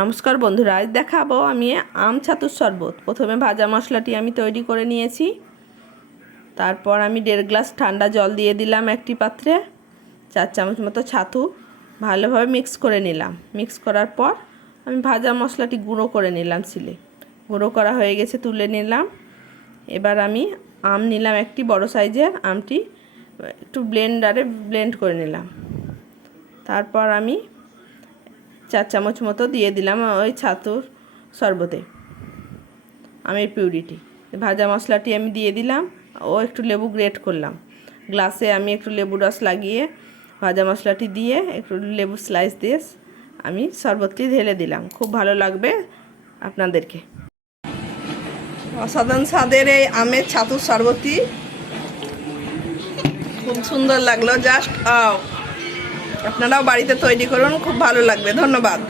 নমস্কার বন্ধুরা, আজ দেখাবো আমি আম ছাতুর শরবত। প্রথমে ভাজা মশলাটি আমি তৈরি করে নিয়েছি। তারপর আমি 1.5 গ্লাস ঠান্ডা জল দিয়ে দিলাম একটি পাত্রে। 4 চামচ মতো ছাতু ভালোভাবে মিক্স করে নিলাম। মিক্স করার পর আমি ভাজা মশলাটি গুঁড়ো করে নিলাম শিলে। গুঁড়ো করা হয়ে গেছে, তুলে নিলাম। এবার আমি আম নিলাম, একটি বড় সাইজের আমটি একটু ব্লেন্ডারে ব্লেন্ড করে নিলাম। তারপর আমি 4 চামচ মতো দিয়ে দিলাম ওই ছাতুর শরবতে আমের পিউরিটি। ভাজা মশলাটি আমি দিয়ে দিলাম ও একটু লেবু গ্রেট করলাম। গ্লাসে আমি একটু লেবু রস লাগিয়ে ভাজা মশলাটি দিয়ে একটু লেবু স্লাইস দিয়ে আমি শরবতটি ঢেলে দিলাম। খুব ভালো লাগবে আপনাদেরকে। অসাধারণ স্বাদের এই আমের ছাতুর শরবতটি খুব সুন্দর লাগলো। জাস্ট আপনারাও বাড়িতে তৈরি করুন, খুব ভালো লাগবে। ধন্যবাদ।